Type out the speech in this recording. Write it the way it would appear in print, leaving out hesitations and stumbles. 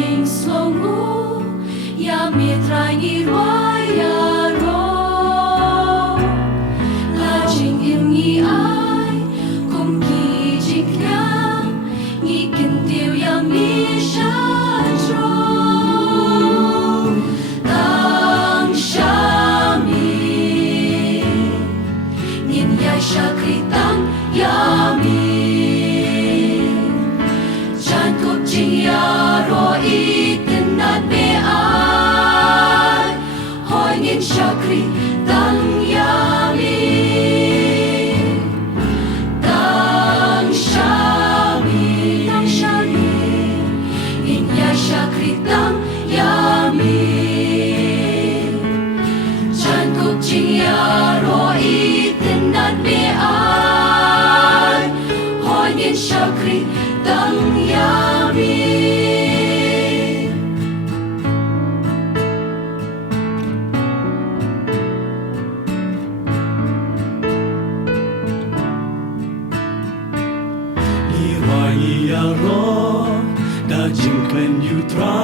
jing slongu ya mitrai ni ya ro la jing im ni ai kum ki jikya ni kin tiu ya mi sha tro tang shami nin ya shakritang ya mi ro itenat me ai hoi ngin shakri tang yami tang shami in ya shakri tang yami chan kup jing ya ro itenat me ai hoi ngin shakri tang yami ro da jing when you try